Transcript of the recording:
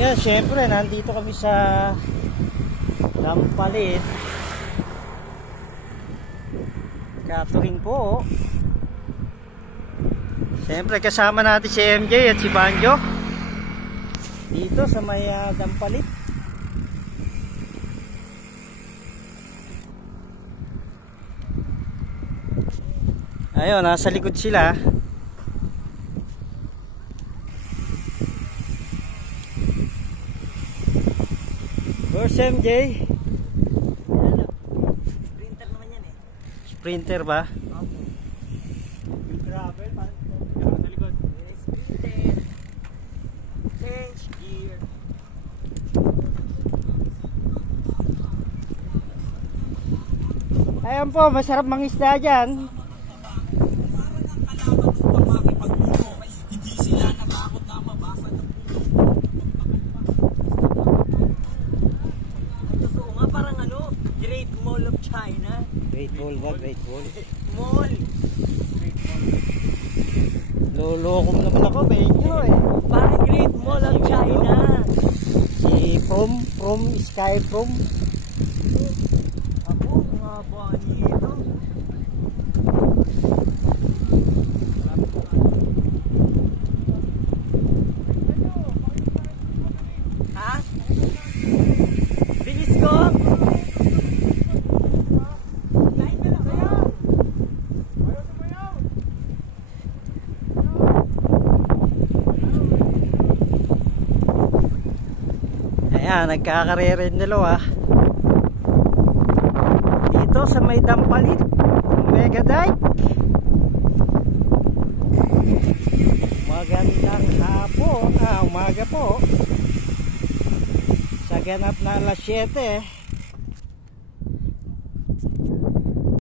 Ayan, syempre nandito kami sa Dampalit. Catering po. Syempre kasama natin si MJ at si Banjo dito sa may Dampalit. Ayun, nasa likod sila. Where's MJ? Sprinter naman yan eh. Sprinter ba? Yung gravel, sa likod. Sprinter. Change gear. Ayan po, masarap mangisda dyan. Great Mall of China. Great Wall ba? Great Wall? Mall. Loloko mo naman ako, Benjo eh. Parang Great Mall of China. Si From Sky From. Ako, mga bonito. Ha? Bilis ko? Ayan, nagkakarere yung dalawa dito sa may Dampalit Mega Dike. Magandang hapon, umaga po sa ganap na alas 7.